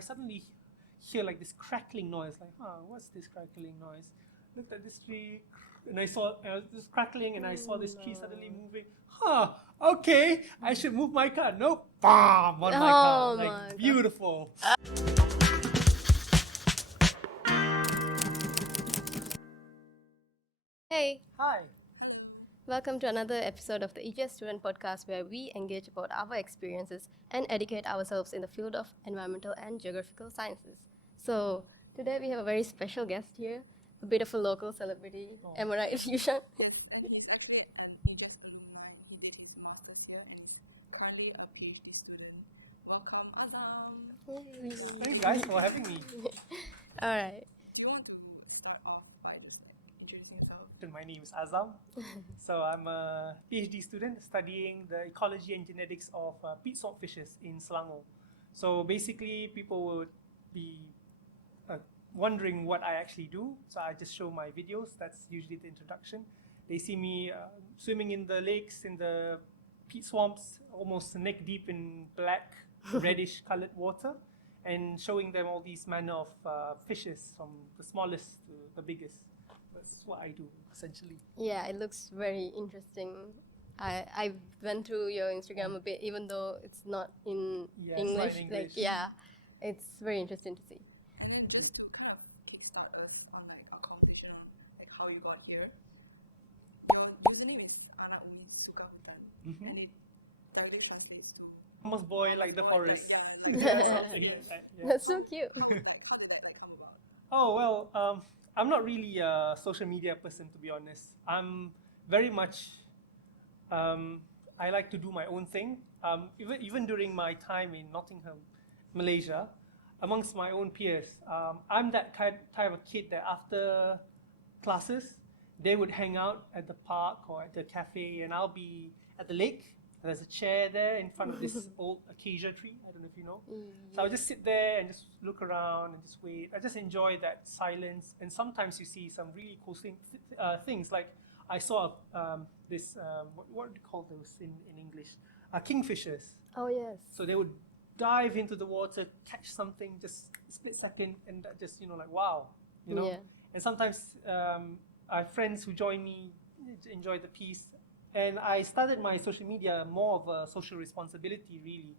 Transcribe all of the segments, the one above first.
I suddenly hear like this crackling noise, like, what's this crackling noise? Looked at this tree, and I saw this crackling, and I saw this tree suddenly moving. Okay, I should move my car. Nope, bam, on my car. Like, beautiful. Hey, Hi. welcome to another episode of the EGS Student Podcast, where we engage about our experiences and educate ourselves in the field of environmental and geographical sciences. So today we have a very special guest here, a bit of a local celebrity. Am I right, Yushan? Yes, and he's actually an EGS alumni. He did his master's here and is currently a PhD student. Welcome, Azam. Thanks, guys, for having me. All right. Do you want to start off by just introducing yourself? My name is Azam. So I'm a PhD student studying the ecology and genetics of peat swordfishes in Selangor. So basically, people would be wondering what I actually do. So I just show my videos. That's usually the introduction. They see me swimming in the lakes, in the peat swamps, almost neck deep in black, reddish colored water, and showing them all these manner of fishes, from the smallest to the biggest. That's what I do, essentially. Yeah, it looks very interesting. I went through your Instagram a bit, even though it's not in English. Like, yeah, it's very interesting to see. And then just to kind of kickstart us on like our conversation on like how you got here. Your username is AnakUmiSukaHutan, and it directly translates to Mama's boy, like the forest. Like, Something like that, yeah. That's so cute. how did that like come about? Oh, well, I'm not really a social media person, to be honest. I'm very much, I like to do my own thing. Even during my time in Nottingham, Malaysia, amongst my own peers, I'm that type of kid that after classes, they would hang out at the park or at the cafe, and I'll be at the lake. There's a chair there in front of this old acacia tree. I don't know if you know. So I'll just sit there and just look around and just wait. I just enjoy that silence. And sometimes you see some really cool things. Like I saw this, what do you call those in English? Kingfishers. Oh, yes. So they would dive into the water, catch something, just a split second, and that just, like, wow, Yeah. And sometimes I have friends who join me, enjoy the piece. And I started my social media more of a social responsibility, really.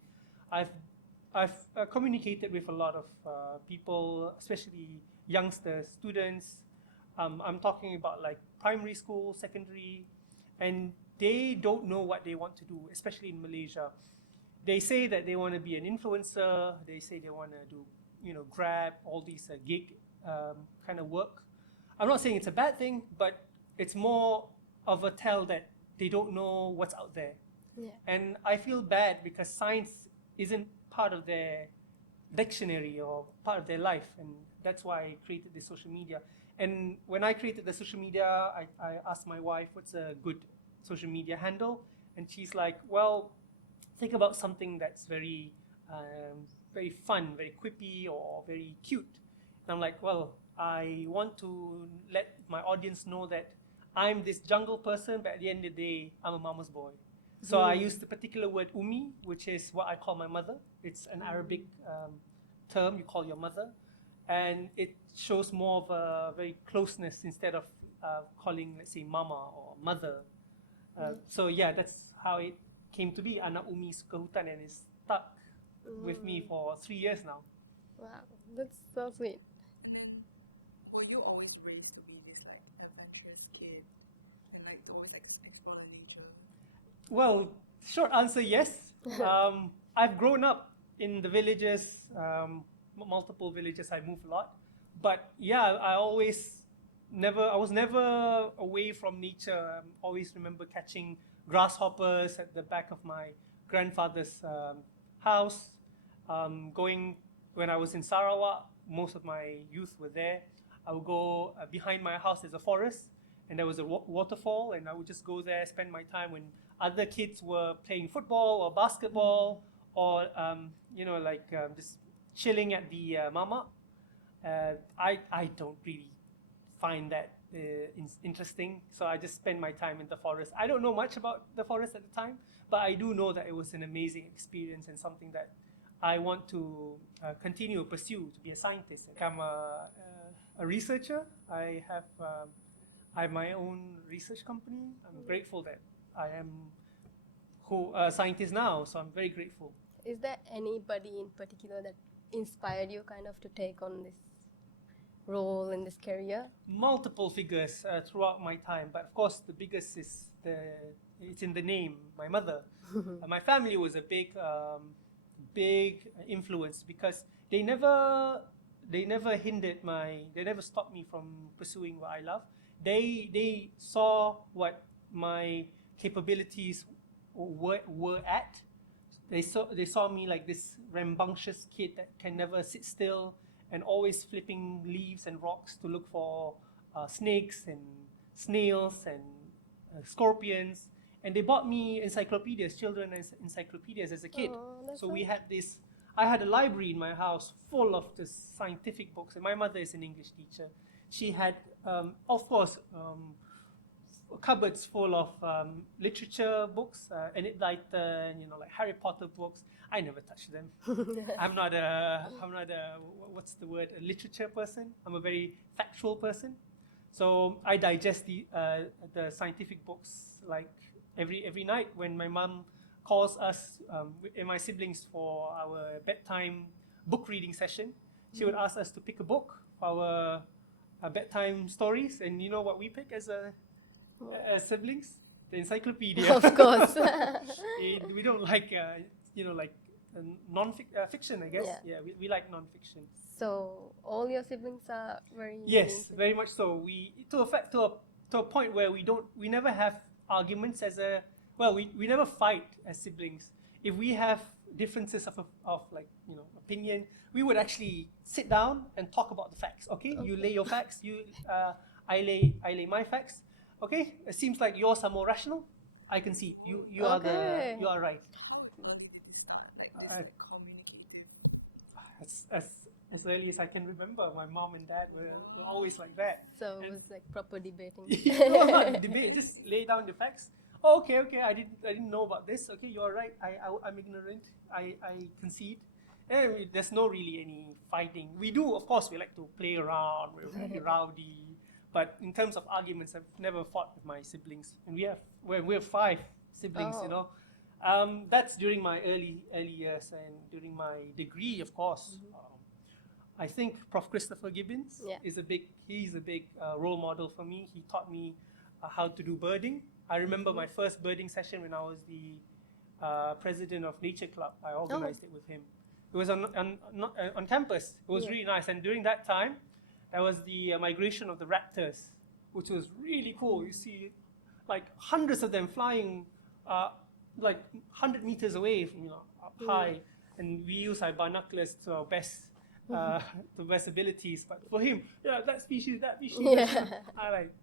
I've communicated with a lot of people, especially youngsters, students. I'm talking about like primary school, secondary, and they don't know what they want to do, especially in Malaysia. They say that they want to be an influencer. They say they want to do, grab all these gig kind of work. I'm not saying it's a bad thing, but it's more of a tell that they don't know what's out there. Yeah. And I feel bad because science isn't part of their dictionary or part of their life, and that's why I created this social media. And when I created the social media, I asked my wife, what's a good social media handle? And she's like, well, think about something that's very fun, very quippy, or very cute. And I'm like, well, I want to let my audience know that I'm this jungle person, but at the end of the day, I'm a mama's boy. So I use the particular word umi, which is what I call my mother. It's an Arabic term you call your mother. And it shows more of a very closeness instead of calling, let's say, mama or mother. So yeah, that's how it came to be, AnakUmiSukaHutan, and it's stuck with me for 3 years now. Wow, that's so sweet. And then were you always raised to be this like adventurous kid and like to always like explore the nature? Well, short answer, yes. I've grown up in the villages, multiple villages. I moved a lot, but yeah, I was never away from nature. I always remember catching grasshoppers at the back of my grandfather's house. Going when I was in Sarawak, most of my youth were there. I would go behind my house. There's a forest, and there was a waterfall, and I would just go there, spend my time when other kids were playing football or basketball, or just chilling at the mama. I don't really find that interesting, so I just spend my time in the forest. I don't know much about the forest at the time, but I do know that it was an amazing experience and something that I want to continue pursue to be a scientist. I'm a researcher. I have my own research company. I'm grateful that I am a scientist now, so I'm very grateful. Is there anybody in particular that inspired you kind of to take on this role in this career? Multiple figures throughout my time, but of course the biggest is it's in the name, my mother. My family was a big influence because they never stopped me from pursuing what I love. They saw what my capabilities were at. They saw me like this rambunctious kid that can never sit still and always flipping leaves and rocks to look for snakes and snails and scorpions. And they bought me encyclopedias, children's encyclopedias as a kid. So we had this. I had a library in my house full of the scientific books. And my mother is an English teacher. She had, of course, cupboards full of literature books, like Harry Potter books. I never touched them. I'm not a what's the word? A literature person. I'm a very factual person. So I digest the scientific books like every night when my mum calls us and my siblings for our bedtime book reading session. She would ask us to pick a book for our bedtime stories, and you know what we pick as siblings? The encyclopedia. Of course. We don't like fiction, I guess. Yeah. We like non-fiction. So all your siblings are very Yes, very much so. We to a point where we never have arguments we never fight as siblings. If we have differences of opinion, we would actually sit down and talk about the facts. Okay? You lay your facts. I lay my facts. Okay? It seems like yours are more rational. I can see you are right. How early did you start? Like this communicative? As early as I can remember, my mom and dad were always like that. So it was like proper debating. No, not debate. Just lay down the facts. Oh, okay. I didn't know about this. Okay, you're right. I'm ignorant. I concede. And there's no really any fighting. We do, of course. We like to play around. We're very rowdy. But in terms of arguments, I've never fought with my siblings. And we have 5 siblings. Oh. You know, that's during my early years and during my degree, of course. I think Prof. Christopher Gibbons is a big role model for me. He taught me how to do birding. I remember my first birding session when I was the president of Nature Club. I organized it with him. It was on campus. It was really nice. And during that time, there was the migration of the raptors, which was really cool. You see, like hundreds of them flying, like 100 meters away, up high. And we use our binoculars to our best. To best abilities, but for him, that species. I like.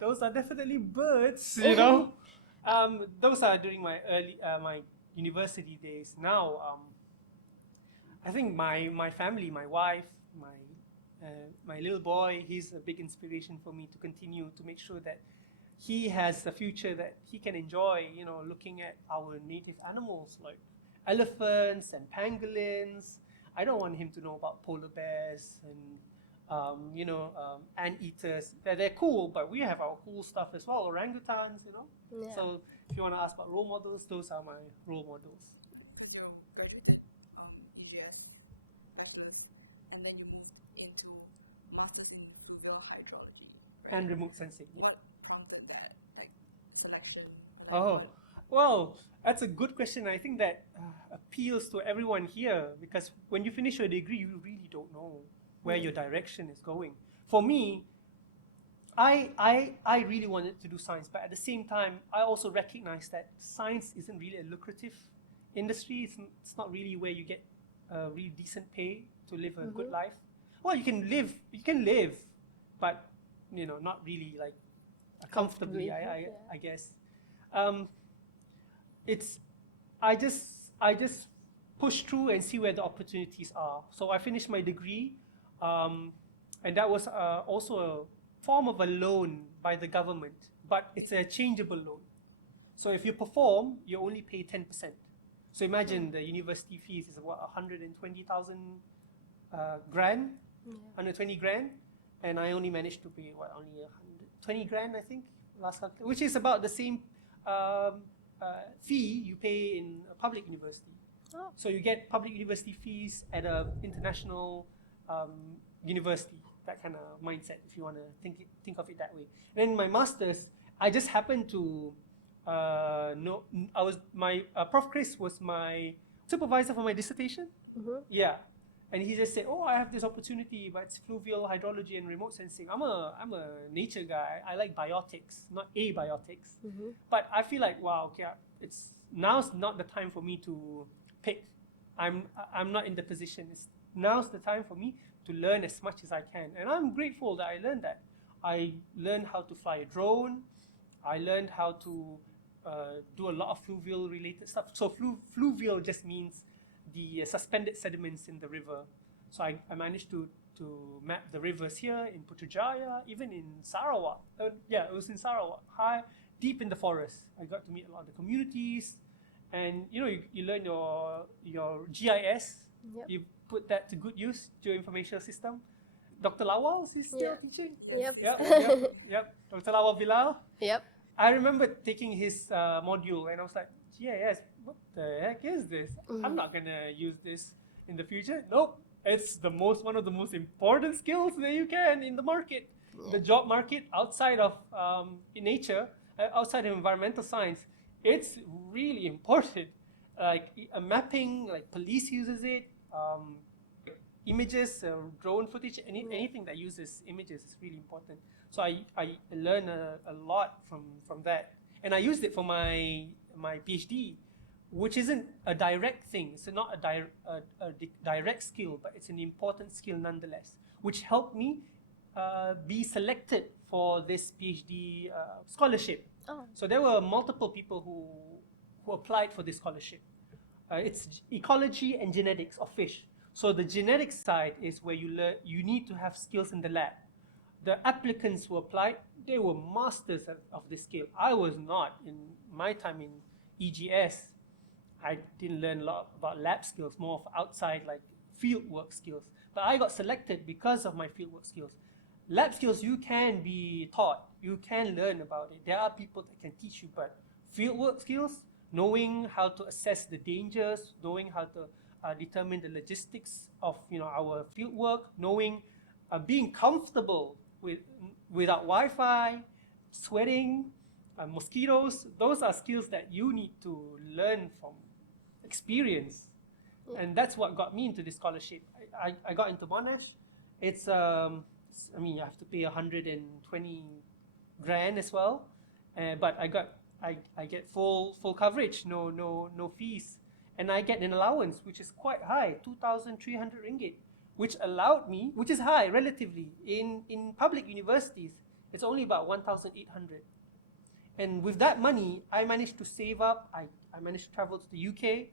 Those are definitely birds, Those are during my my university days. Now, I think my family, my wife, my little boy, he's a big inspiration for me to continue to make sure that he has a future that he can enjoy. Looking at our native animals like elephants and pangolins. I don't want him to know about polar bears and anteaters. They're cool, but we have our cool stuff as well. Orangutans, Yeah. So if you want to ask about role models, those are my role models. Because you graduated EGS bachelor's, and then you moved into master's in Fluvial Hydrology. Right? And remote sensing. Yeah. What prompted that selection? Well, that's a good question. I think that appeals to everyone here because when you finish your degree, you really don't know where your direction is going. For me, I really wanted to do science, but at the same time, I also recognize that science isn't really a lucrative industry. It's not really where you get a really decent pay to live a good life. Well, you can live, but not really like comfortably. I guess. I just push through and see where the opportunities are. So I finished my degree, and that was also a form of a loan by the government, but it's a changeable loan. So if you perform, you only pay 10%. So imagine the university fees is what, 120,000 grand, 120 grand, and I only managed to pay what, only 120 grand, I think, last calculation, which is about the same fee you pay in a public university. Oh. So you get public university fees at a international university. That kind of mindset, if you want to think of it that way. And then my masters, I just happened to know. My Prof Chris was my supervisor for my dissertation. Yeah, and he just said, "Oh, I have this opportunity, but it's fluvial hydrology and remote sensing. I'm a nature guy. I like biotics, not abiotics. But I feel like, wow, okay, now's not the time for me to pick. I'm not in the position. Now's the time for me to learn as much as I can, and I'm grateful that I learned that. I learned how to fly a drone. I learned how to do a lot of fluvial related stuff. So fluvial just means the suspended sediments in the river. So I managed to map the rivers here in Putrajaya, even in Sarawak. Yeah, it was in Sarawak, deep in the forest. I got to meet a lot of the communities, and you learn your GIS. Yep. You put that to good use, geoinformational system. Dr. Lawal is still teaching? Yep. Yep. Dr. Lawal Bilal. Yep. I remember taking his module and I was like, GIS, what the heck is this? I'm not going to use this in the future. Nope. It's one of the most important skills that you can in the market. The job market outside of in nature, outside of environmental science, it's really important. Like mapping, like police uses it. Images, drone footage, anything that uses images is really important. So I learned a lot from that, and I used it for my PhD, which isn't a direct thing. It's not a direct skill, but it's an important skill nonetheless, which helped me be selected for this PhD scholarship. Oh. So there were multiple people who applied for this scholarship. It's ecology and genetics of fish. So the genetics side is where you need to have skills in the lab. The applicants who applied, they were masters of this skill. I was not. In my time in EGS, I didn't learn a lot about lab skills, more of outside like fieldwork skills. But I got selected because of my fieldwork skills. Lab skills, you can be taught. You can learn about it. There are people that can teach you, but fieldwork skills, knowing how to assess the dangers, knowing how to determine the logistics of our fieldwork, knowing being comfortable without Wi-Fi, sweating, mosquitoes. Those are skills that you need to learn from experience, and that's what got me into this scholarship. I got into Monash. It's you have to pay 120 grand as well, but I get full coverage, no fees. And I get an allowance, which is quite high, 2,300 ringgit, which allowed me, which is high relatively. In public universities, it's only about 1,800. And with that money, I managed to save up. I managed to travel to the UK.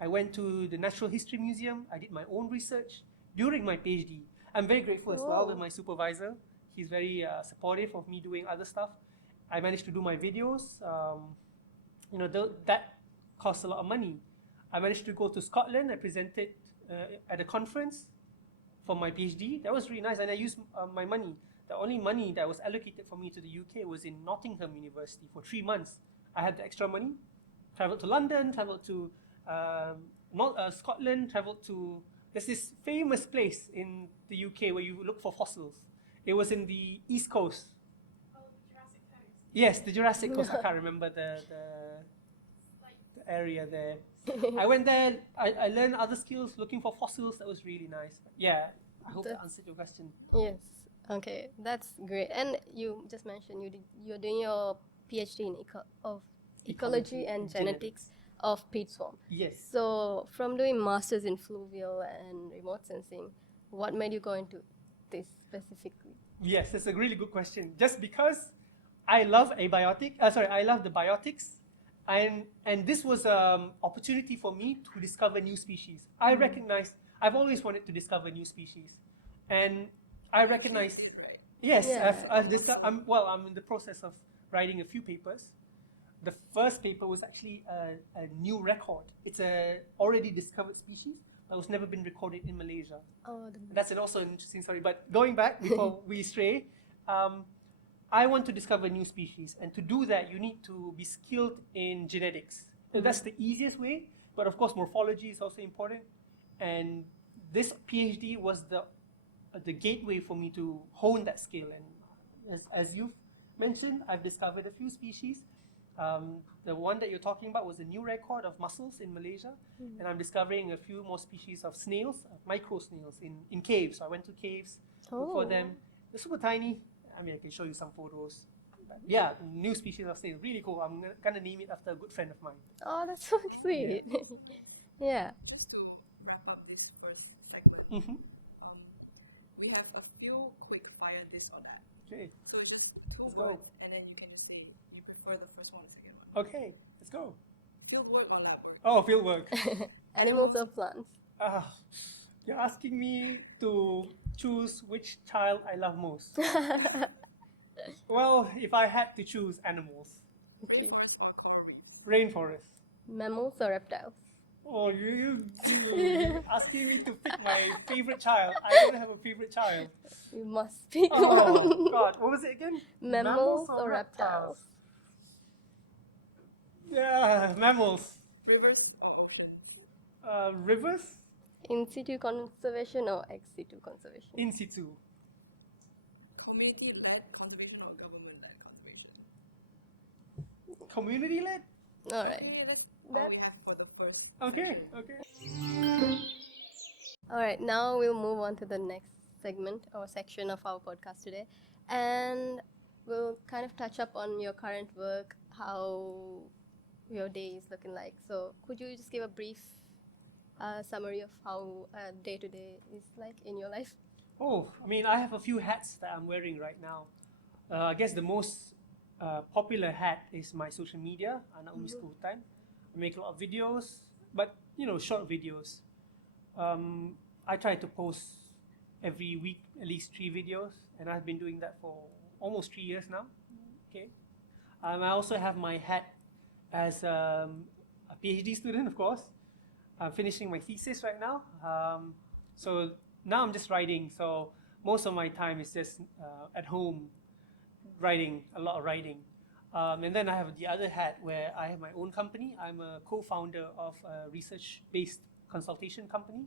I went to the Natural History Museum. I did my own research during my PhD. I'm very grateful as well with my supervisor. He's very supportive of me doing other stuff. I managed to do my videos. That costs a lot of money. I managed to go to Scotland. I presented at a conference for my PhD. That was really nice, and I used my money. The only money that was allocated for me to the UK was in Nottingham University for 3 months. I had the extra money, traveled to London, traveled to Scotland, traveled to... There's this famous place in the UK where you look for fossils. It was in the East Coast. Oh, the Jurassic Coast. Yes, the Jurassic Coast. I can't remember the area there. I went there. I learned other skills, looking for fossils. That was really nice. But yeah, I hope that answered your question. Yes. Okay, that's great. And you just mentioned you're doing your PhD in ecology and genetics of peat swarm. Yes. So from doing masters in fluvial and remote sensing, what made you go into this specifically? Yes, that's a really good question. Just because I love I love the biotics. And this was an opportunity for me to discover new species. I recognized I've always wanted to discover new species, and I recognize. Right? Yes, Yeah. I've discovered. I'm in the process of writing a few papers. the first paper was actually a new record. It's a already discovered species that was never been recorded in Malaysia. Oh, That's also an interesting story. But going back before we stray, I want to discover new species, and to do that, you need to be skilled in genetics. That's the easiest way, but of course, morphology is also important. And this PhD was the gateway for me to hone that skill. And as you've mentioned, I've discovered a few species. The one that you're talking about was a new record of mussels in Malaysia, and I'm discovering a few more species of snails, micro snails in caves. So I went to caves, looked for them. They're super tiny. I mean, I can show you some photos. But yeah, new species of snail, really cool. I'm gonna name it after a good friend of mine. Oh, that's so sweet. Yeah. Just to wrap up this first segment, Mm-hmm. we have a few quick fire this or that. Okay. So just two Let's words, go. and then you can just say you prefer the first one or second one. Okay, let's go. Fieldwork or lab work? Oh, fieldwork. Animals or plants? You're asking me to choose which child I love most. Well, if I had to choose animals, Okay. Rainforest or coral reefs? rainforest. Mammals or reptiles? Oh, you asking me to pick my favorite child. I don't have a favorite child. You must pick Oh one. God, what was it again? Mammals or reptiles? Yeah, mammals. Rivers or oceans? Rivers, In situ conservation or ex situ conservation? in situ. Community-led conservation or government-led conservation? Community-led. All right. Okay, that's all That- we have for the first Okay, section. okay. All right, now we'll move on to the next segment or section of our podcast today. And we'll kind of touch up on your current work, how your day is looking like. So, could you just give a brief summary of how day to day is like in your life? Oh, I mean, I have a few hats that I'm wearing right now. I guess the most popular hat is my social media, AnakUmiSukaHutan. I make a lot of videos, but short videos. I try to post every week at least 3 videos, and I've been doing that for almost 3 years now. Okay. I also have my hat as a PhD student, of course. I'm finishing my thesis right now. So now I'm just writing. So most of my time is just at home writing, a lot of writing. And then I have the other hat where I have my own company. I'm a co-founder of a research-based consultation company.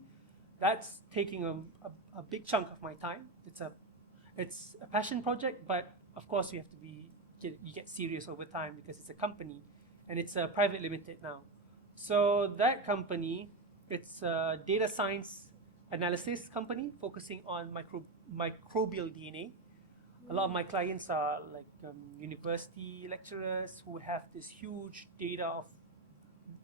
That's taking a big chunk of my time. It's a passion project, but of course you have to you get serious over time because it's a company, and it's a private limited now. So that company, it's a data science analysis company focusing on microbial DNA. A lot of my clients are like university lecturers who have this huge data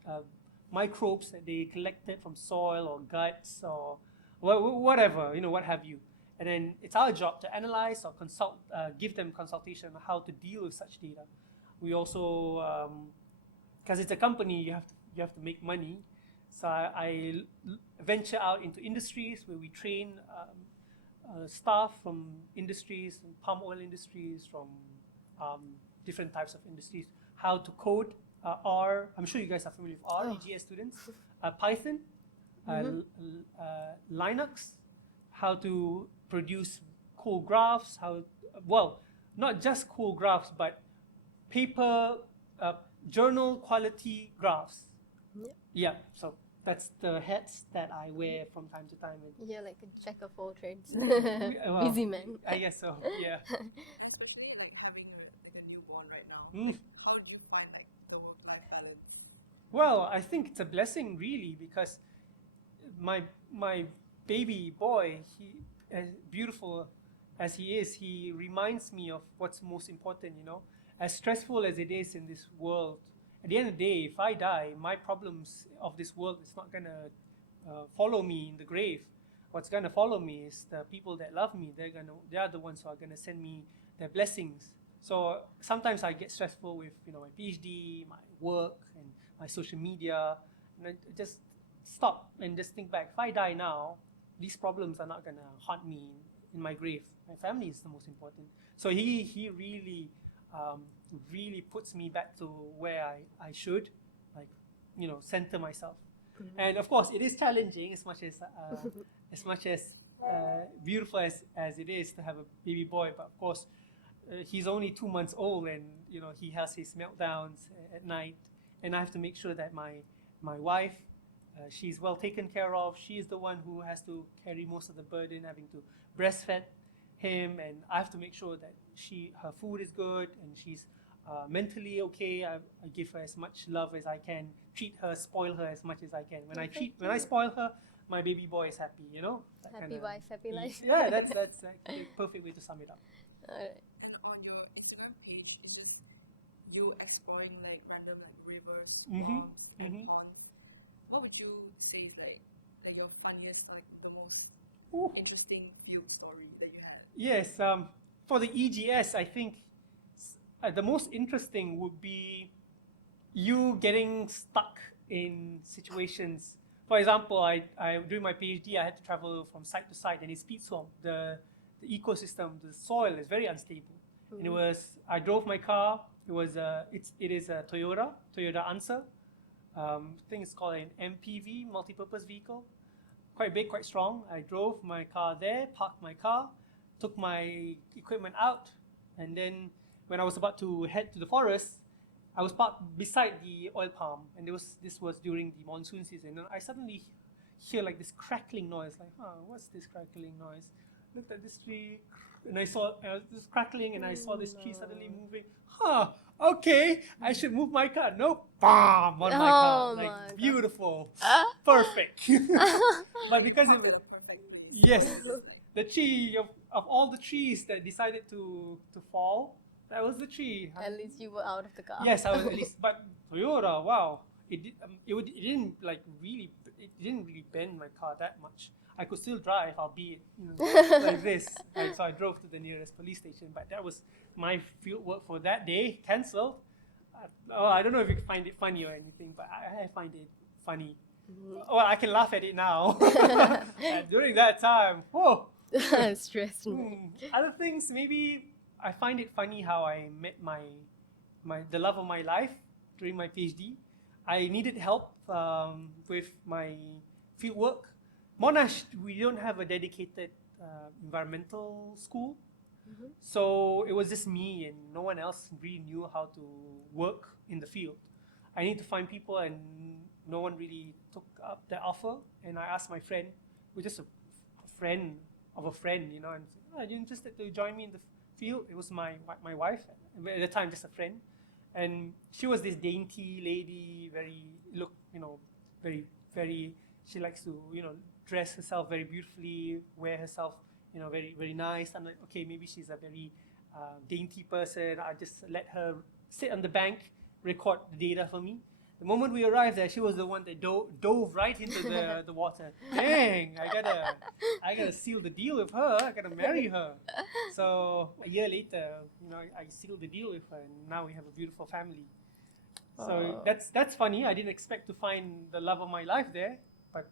of microbes that they collected from soil or guts or whatever, what have you. And then it's our job to analyze or consult, give them consultation on how to deal with such data. We also, because it's a company, you have to make money. So I venture out into industries where we train staff from industries, palm oil industries, from different types of industries, how to code R. I'm sure you guys are familiar with R, EGS students. Python, Linux, how to produce cool graphs, not just cool graphs, but paper, journal quality graphs. Yeah, so that's the hats that I wear from time to time. You're like a jack of all trades. Well, Busy man. I guess so, yeah. Especially like having a newborn right now. How do you find like the work-life balance? Well, I think it's a blessing really, because my baby boy, he, as beautiful as he is, he reminds me of what's most important, As stressful as it is in this world, at the end of the day, if I die, my problems of this world is not gonna follow me in the grave. What's gonna follow me is the people that love me. They are the ones who are gonna send me their blessings. So sometimes I get stressful with my PhD, my work, and my social media, and I just stop and just think back. If I die now, these problems are not gonna haunt me in my grave. My family is the most important. So he really really puts me back to where I should, like, center myself. And of course, it is challenging as much as beautiful as it is to have a baby boy. But of course, he's only 2 months old, and he has his meltdowns at night, and I have to make sure that my wife, she's well taken care of. She's the one who has to carry most of the burden, having to breastfeed him, and I have to make sure that her food is good and she's mentally okay. I give her as much love as I can, treat her, spoil her as much as I can. When I spoil her, my baby boy is happy. That Happy wife, happy life. Yeah, that's a perfect way to sum it up. Alright. And on your Instagram page, it's just you exploring like random like rivers, Mhm, swamps, and mhm. ponds. What would you say is like your funniest, like the most Ooh. interesting field story that you had? Yes, for the EGS, I think the most interesting would be you getting stuck in situations. For example, I during my PhD, I had to travel from site to site, and it's peat swamp. The ecosystem, the soil is very unstable. And I drove my car. It is a Toyota Answer. I think it's called an MPV, multi-purpose vehicle. Quite big, quite strong. I drove my car there, parked my car, took my equipment out, and then when I was about to head to the forest, I was parked beside the oil palm, and this was during the monsoon season, and I suddenly hear like this crackling noise, like, what's this crackling noise? Looked at this tree, and I saw this crackling, and I saw this tree suddenly moving. Okay, I should move my car. Nope, bam, on my car, my like God. beautiful, perfect. But because of The it, perfect place. yes, the tree of all the trees that decided to fall, that was the tree. At least you were out of the car. Yes, I was at least. But Toyota, wow, it didn't really bend my car that much. I could still drive, albeit like this. So I drove to the nearest police station. But that was my field work for that day. Cancelled. I don't know if you find it funny or anything, but I find it funny. Well, I can laugh at it now. During that time, whoa. Stressed me. Other things, maybe I find it funny how I met the love of my life during my PhD. I needed help with my field work. Monash, we don't have a dedicated environmental school. So it was just me, and no one else really knew how to work in the field. I need to find people, and no one really took up that offer. And I asked my friend, who was just a friend of a friend, and said, are you interested to join me in the field? It was my wife, at the time just a friend. And she was this dainty lady, very, very, she likes to, dress herself very beautifully, wear herself, very, very nice. I'm like, okay, maybe she's a very dainty person. I just let her sit on the bank, record the data for me. The moment we arrived there, she was the one that dove right into the water. Dang, I gotta seal the deal with her. I gotta marry her. So a year later, I sealed the deal with her, and now we have a beautiful family. So that's funny. I didn't expect to find the love of my life there, but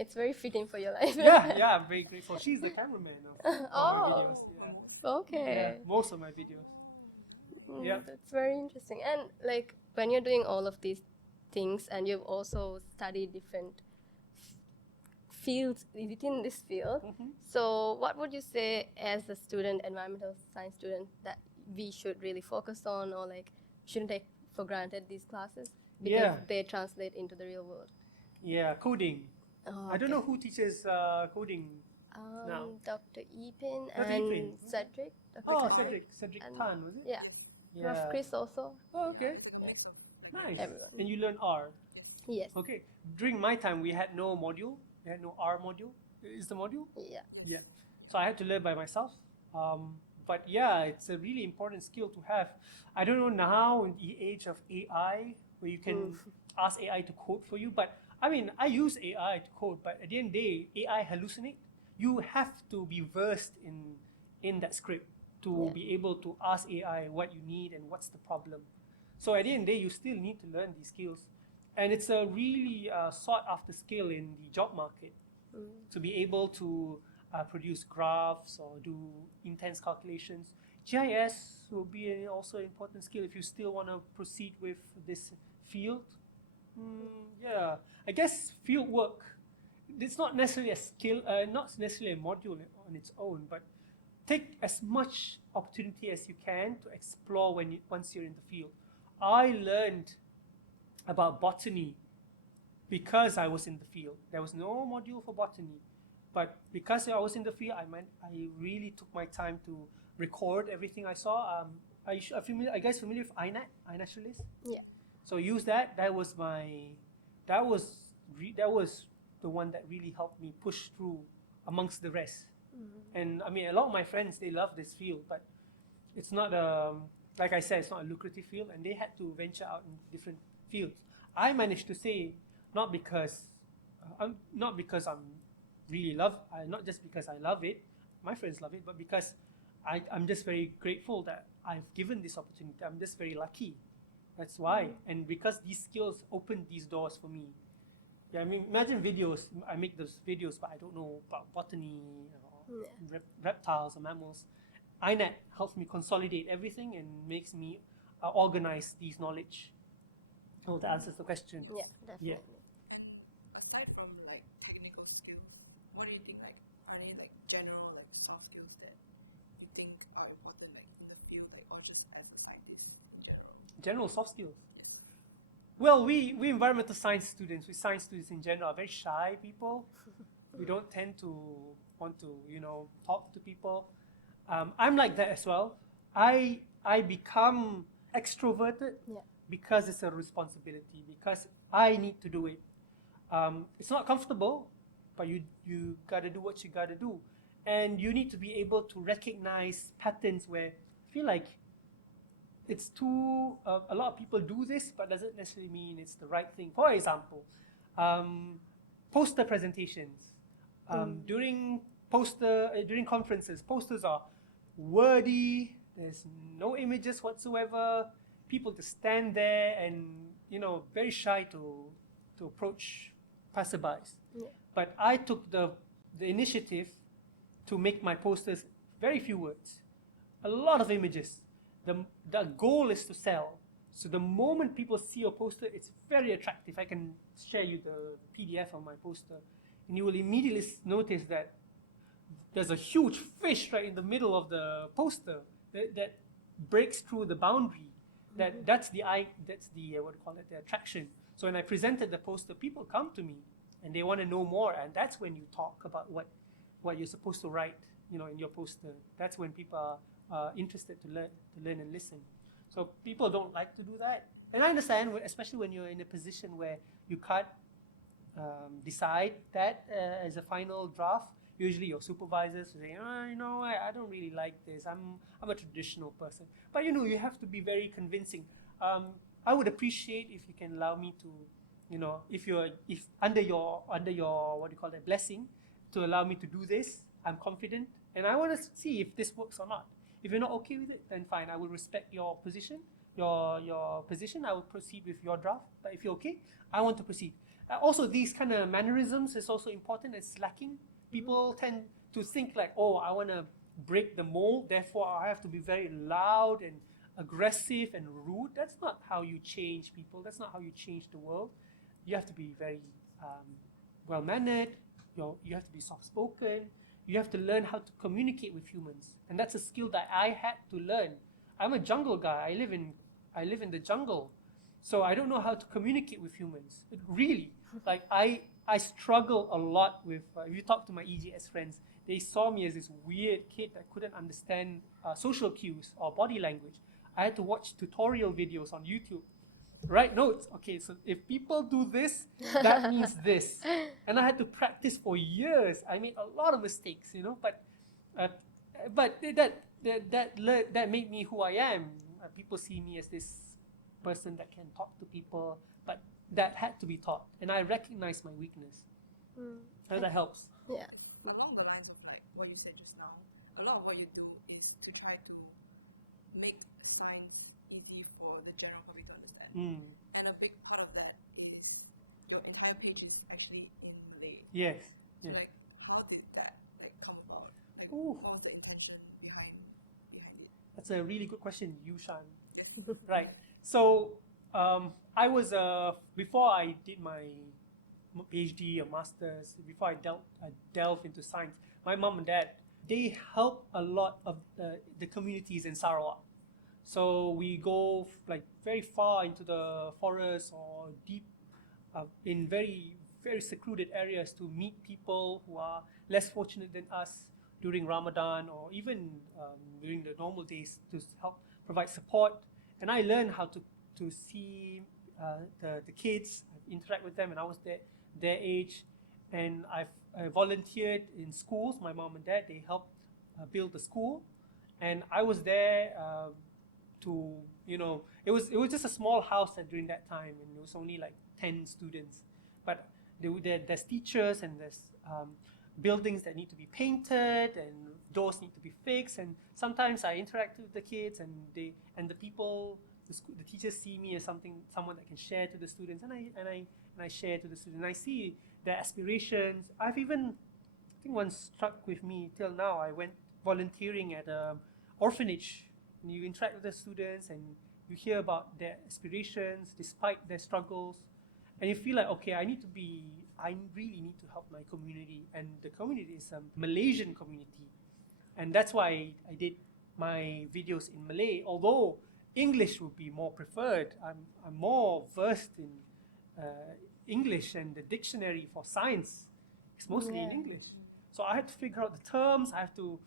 It's very fitting for your life. yeah, I'm very grateful. She's the cameraman of my videos. Yeah. Okay. Yeah, most of my videos. Yeah. That's very interesting. And like when you're doing all of these things, and you've also studied different fields within this field, so what would you say as a student, environmental science student, that we should really focus on, or like shouldn't take for granted these classes because they translate into the real world? Yeah, coding. Oh, I don't know who teaches coding now. Dr. Epin Dr. and Epin. Cedric. Dr. Oh, Cedric. Cedric And- Tan, was it? Yeah. Prof. Chris also. Oh, okay. It's like a mix of Nice. Everyone. And you learn R. Yes. Okay. During my time, we had no module. We had no R module. Is the module? Yeah. Yeah. So I had to learn by myself. But yeah, it's a really important skill to have. I don't know now in the age of AI, where you can ask AI to code for you. But I mean, I use AI to code, but at the end of the day, AI hallucinate. You have to be versed in that script to be able to ask AI what you need and what's the problem. So at the end of the day, you still need to learn these skills. And it's a really sought after skill in the job market to be able to produce graphs or do intense calculations. GIS will be also an important skill if you still want to proceed with this field. Yeah, I guess field work. It's not necessarily a skill, not necessarily a module on its own, but take as much opportunity as you can to explore once you're in the field. I learned about botany because I was in the field. There was no module for botany, but because I was in the field, I really took my time to record everything I saw. Are you guys familiar with iNaturalist? Yeah. So use that. That was the one that really helped me push through amongst the rest. And I mean, a lot of my friends, they love this field, but it's not like I said, it's not a lucrative field, and they had to venture out in different fields. I managed to say, not just because I love it, my friends love it, but because I'm just very grateful that I've given this opportunity. I'm just very lucky. That's why. And because these skills opened these doors for me. Yeah, I mean, imagine videos. I make those videos, but I don't know about botany or reptiles or mammals. iNat helps me consolidate everything and makes me organize these knowledge. Oh, that answers the question. Yeah, definitely. Yeah. And aside from like technical skills, what do you think are any like general like soft skills that you think are important like in the field, like or just as a scientist in general? General soft skills. Yes. Well, we environmental science students, science students in general, are very shy people. We don't tend to want to, talk to people. I'm like that as well. I become extroverted because it's a responsibility, because I need to do it. It's not comfortable, but you gotta do what you gotta do. And you need to be able to recognize patterns where I feel like it's a lot of people do this, but doesn't necessarily mean it's the right thing. For example, poster presentations. During conferences, posters are wordy, there's no images whatsoever. People just stand there and, very shy to approach passerbys. Yeah. But I took the initiative to make my posters very few words, a lot of images. The goal is to sell. So the moment people see your poster, it's very attractive. I can share you the PDF of my poster, and you will immediately notice that there's a huge fish right in the middle of the poster that breaks through the boundary. That's the attraction. So when I presented the poster, people come to me and they want to know more, and that's when you talk about what you're supposed to write, in your poster. That's when people are interested to learn and listen. So people don't like to do that, and I understand, especially when you're in a position where you can't decide that as a final draft. Usually your supervisors say, I don't really like this. I'm a traditional person. But you have to be very convincing. I would appreciate if you can allow me to, if under your blessing, to allow me to do this. I'm confident, and I want to see if this works or not. If you're not okay with it, then fine. I will respect your position. Your position. I will proceed with your draft. But if you're okay, I want to proceed. Also, these kind of mannerisms is also important. It's lacking. People tend to think like, I want to break the mold, therefore I have to be very loud and aggressive and rude. That's not how you change people. That's not how you change the world. You have to be very well-mannered. You have to be soft-spoken. You have to learn how to communicate with humans. And that's a skill that I had to learn. I'm a jungle guy. I live in the jungle. So I don't know how to communicate with humans. Really. Like I struggle a lot with, if you talk to my EGS friends, they saw me as this weird kid that couldn't understand social cues or body language. I had to watch tutorial videos on YouTube, write notes. Okay, so if people do this, that means this. And I had to practice for years. I made a lot of mistakes, but that made me who I am. People see me as this person that can talk to people, but that had to be taught, and I recognize my weakness. And that helps. Yeah. Along the lines of like what you said just now, a lot of what you do is to try to make science easy for the general public to understand. And a big part of that is your entire page is actually in Malay. Yes. So Yes. like, how did that come about? Like, Ooh. what was the intention behind it? That's a really good question, Yushan. Yes. Right. So I was before I did my PhD or masters, before I delved into science, my mom and dad, they help a lot of the communities in Sarawak. So we go like very far into the forest or deep in very, very secluded areas to meet people who are less fortunate than us during Ramadan or even during the normal days to help provide support. And I learned how to see the kids, interact with them, and I was their age. And I volunteered in schools. My mom and dad, they helped build the school. And I was there to, it was just a small house during that time, and it was only like 10 students. But there's teachers, and there's buildings that need to be painted, and doors need to be fixed. And sometimes I interact with the kids, and the people, the teachers see me as someone that can share to the students, and I share to the students. And I see their aspirations. I think one struck with me till now. I went volunteering at an orphanage, and you interact with the students, and you hear about their aspirations despite their struggles, and you feel like, okay, I really need to help my community. And the community is a Malaysian community, and that's why I did my videos in Malay, although English would be more preferred. I'm more versed in English, and the dictionary for science is mostly in English. So I had to figure out the terms, I have to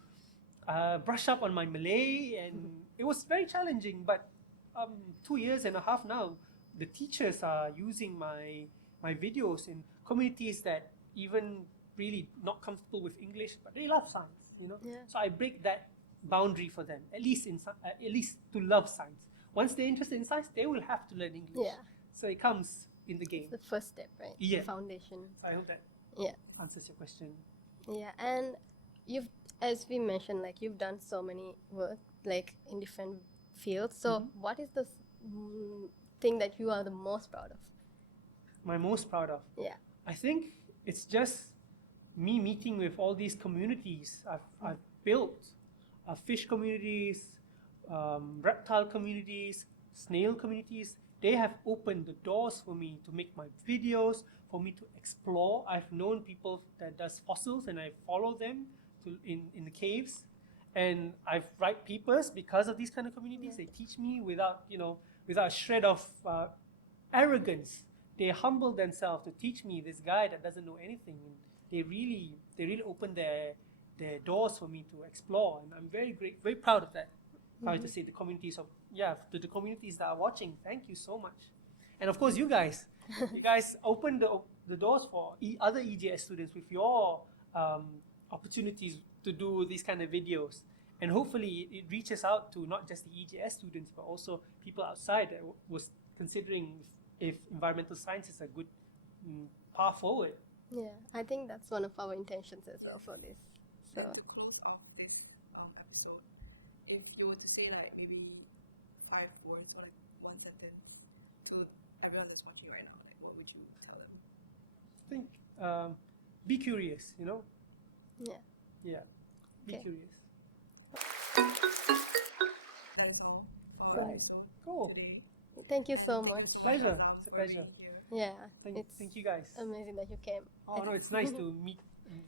brush up on my Malay, and it was very challenging. But 2.5 years now, the teachers are using my videos in communities that even really not comfortable with English, but they love science, So I break that boundary for them, at least to love science. Once they're interested in science, they will have to learn English. Yeah. So it comes in the game. It's the first step, right? Yeah. The foundation. So I hope that answers your question. Yeah, and as we mentioned, like you've done so many work, like in different fields. So what is the thing that you are the most proud of? My most proud of? Yeah. I think it's just me meeting with all these communities I've built. Fish communities, reptile communities, snail communities. They have opened the doors for me to make my videos, for me to explore. I've known people that does fossils, and I follow them in the caves. And I've write papers because of these kind of communities. They teach me without a shred of arrogance. They humble themselves to teach me, this guy that doesn't know anything. And they really open their doors for me to explore, and I'm very proud of that. Proud to say the communities the communities that are watching. Thank you so much, and of course you guys open the doors for other EJS students with your opportunities to do these kind of videos, and hopefully it reaches out to not just the EJS students but also people outside that was considering if environmental science is a good path forward. Yeah, I think that's one of our intentions as well for this. So to close off this episode, if you were to say like maybe 5 words or like one sentence to everyone that's watching right now, like what would you tell them? I think be curious, Yeah. Yeah, be curious. That's all for our episode today. Thank you so much. Pleasure. It's a pleasure. Yeah. Thank you guys. Amazing that you came. Oh no, it's nice to meet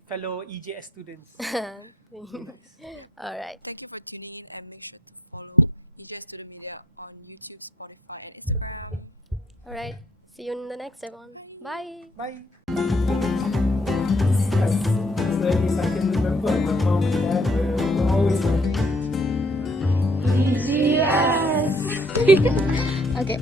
fellow EJS students. Thank you. All right. Thank you for tuning in, and make sure to follow EJS Student Media on YouTube, Spotify, and Instagram. All right. See you in the next one. Bye. Bye. As early as I can remember, my mom and dad were always like, EJS. Okay.